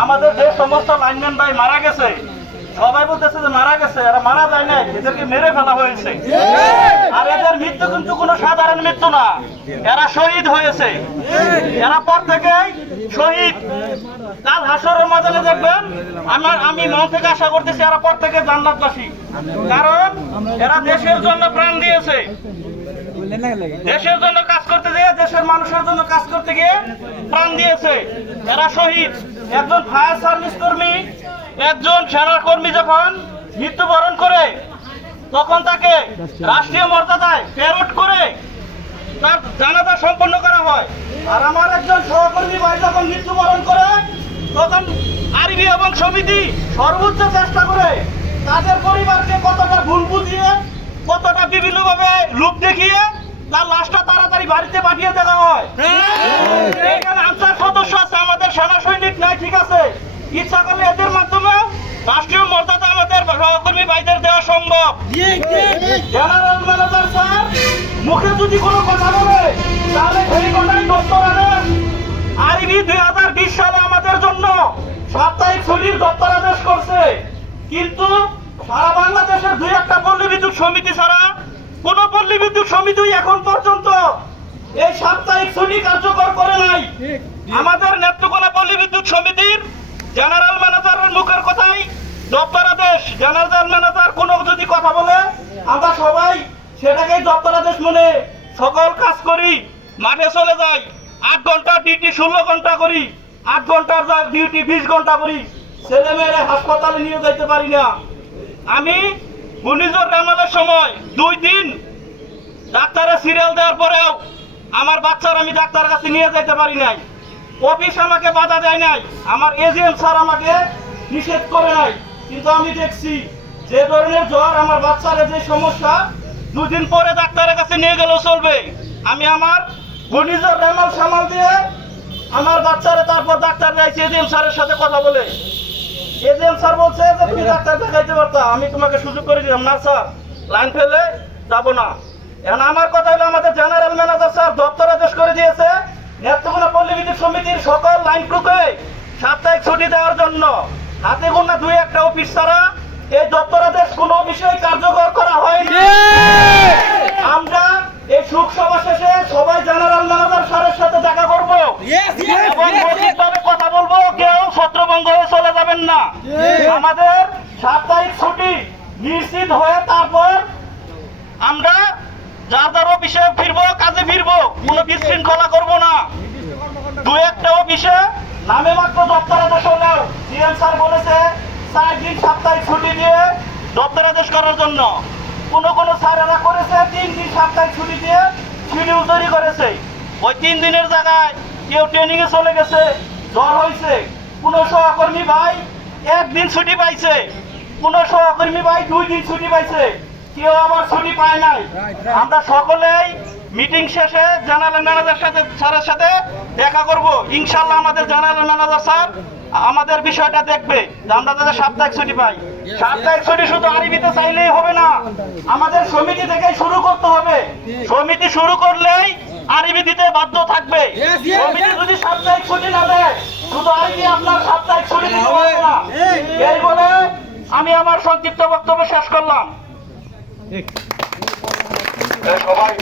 আমাদের যে সমস্ত লাইনম্যান ভাই মারা গেছে সবাই বলতেছে যে মারা গেছে এরা মারা যায় না এদেরকে মেরে ফেলা হয়েছে আর এদের মৃত্যু কিন্তু কোনো সাধারণ মৃত্যু না এরা শহীদ হয়েছে। এরা পর থেকেই শহীদ কাল হাসরের ময়দানে দেখবেন আমার আমি মন থেকে আশা করতেছি এরা পর থেকে জান্নাতবাসী কারণ এরা দেশের জন্য প্রাণ দিয়েছে দেশের জন্য কাজ করতে গিয়ে দেশের মানুষের জন্য কাজ করতে গিয়ে প্রাণ দিয়েছে। এরা শহীদ। একজন ফায়ার সার্ভিস কর্মী, একজন সেনা কর্মী যখন মৃত্যুবরণ করে, তখন তাকে রাষ্ট্রীয় মর্যাদায় ফেরত করে তার জানাজা সম্পন্ন করা হয়। আর আমার একজন সহকর্মী ভাই যখন মৃত্যুবরণ করে, তখন আরবি এবং সমিতি সর্বোচ্চ চেষ্টা করে তাদের পরিবারকে কতটা ভুল বুঝিয়ে, কতটা বিভিন্নভাবে লুপ দেখিয়ে, তার লাশটা তাড়াতাড়ি বাড়িতে পাঠিয়ে দেওয়া হয়। এখানে আনসার সদস্য আছে আমাদের সেনা সৈনিক নাই ঠিক আছে? ইচ্ছা করলে এদের মাধ্যমে রাষ্ট্রীয় মর্যাদা আমাদের সহকর্মী ভাইদের দেওয়া সম্ভব। জেনারেল ম্যানেজার স্যার মুখে যদি কোনো কথা বলে তাহলে সেই কথাই দুই হাজার বিশ সালে আমাদের জন্য সাপ্তাহিক ছুটির দপ্তর আদেশ করছে। কিন্তু সারা বাংলাদেশের দুই একটা পল্লী বিদ্যুৎ সমিতি ছাড়া কোন পল্লী বিদ্যুৎ সমিতি এখন পর্যন্ত ছুটি কার্যকর করে নাই। আমাদের নেত্রকোনা পল্লী বিদ্যুৎ সমিতির জেনারেল ম্যানেজারের মুখের কথাই দপ্তর আদেশ। জেনারেল ম্যানেজার কোনো যদি কথা বলে আমরা সবাই সেটাকেই দপ্তর আদেশ মনে সকল কাজ করি মাঠে চলে যাই। আট ঘণ্টা ডিউটি ষোলো ঘণ্টা করি। আট ঘণ্টার ডিউটি বিশ ঘণ্টা করি। ছেলে মেয়েরা হাসপাতালে নিয়ে যাইতে পারি না। আমি ঘূর্ণিঝড় রামালের সময় দুই দিন ডাক্তারের সিরিয়াল দেওয়ার পরেও আমার বাচ্চার আমি ডাক্তারের কাছে নিয়ে যেতে পারি নাই। অফিস আমাকে বাধা দেয় নাই। আমার এজিএম স্যার আমাকে নিষেধ করে নাই। কিন্তু আমি দেখছি যে ধরনের জ্বর আমার বাচ্চার যে সমস্যা, দুদিন পরে ডাক্তারের কাছে নিয়ে গেলেও চলবে। আমি আমার ঘূর্ণিঝড় রেমাল সামাল দিয়ে আমার বাচ্চারে তারপর ডাক্তার যাইছি এজিএম স্যারের সাথে কথা বলে। এজিএম স্যার বলছে যে, তুমি ডাক্তার দেখাইতে পারতা, আমি তোমাকে সুযোগ করে দিলাম। না, স্যার, লাইন ফেলে যাব না। এখন আমার কথা হলো আমাদের জেনারেল ম্যানেজার স্যার দপ্তর আদেশ করে দিয়েছে নেত্রকোনা পল্লী বিদ্যুৎ সমিতির সকল লাইন টুকে সাপ্তাহিক ছুটি দেওয়ার জন্য হাতে গোনা দুই একটা অফিস ছাড়া এই দপ্তর আদেশ কোনো বিষয়ে কার্যকর করা হয়নি। আমরা এই সুখ সভা শেষে সবাই জেনারেল ম্যানেজার স্যারের সাথে দেখা করব। এবং মৌখিকভাবে কথা বলব কেউ ছত্রভঙ্গ হয়ে চলে যাবেন না। আমাদের সাপ্তাহিক ছুটি নিশ্চিত হয়ে তারপর আমরা যার যার অফিসে ফিরবো, কাজে ফিরবো, কোনো বিশৃঙ্খলা করব না। দু একটা অফিসে নামে মাত্র দপ্তর আদেশ হলেও সিএম স্যার বলেছে, চার দিন সাপ্তাহিক ছুটি দিয়ে দপ্তর আদেশ করার জন্য। কোন কোন স্যারেরা করেছে, তিন দিন সাপ্তাহিক ছুটি দিয়ে শিডিউল তৈরি করেছে। ওই তিন দিনের জায়গায় কেউ ট্রেনিং এ চলে গেছে, জ্বর হয়েছে। কোন সহকর্মী ভাই একদিন ছুটি পাইছে, কোন সহকর্মী ভাই দুই দিন ছুটি পাইছে। কেউ আবার ছুটি পায় নাই। আমরা সকলেই মিটিং শেষে জেনারেল ম্যানেজার সাথে স্যারের সাথে দেখা করব। ইনশাল্লাহ আমাদের জেনারেল ম্যানেজার স্যার আমাদের বিষয়টা দেখবে যে আমরা যাতে সাপ্তাহিক ছুটি পাই। সাপ্তাহিক ছুটি শুধু আরবিতে চাইলেই হবে না। আমাদের সমিতি থেকে শুরু করতে হবে। সমিতি শুরু করলেই আরবি দিতে বাধ্য থাকবে। সমিতি যদি সাপ্তাহিক ছুটি না দেয় শুধু আরবি আপনার সাপ্তাহিক ছুটি দিতে পারবে না। এই বলে আমি আমার সংক্ষিপ্ত বক্তব্য শেষ করলাম। সবাই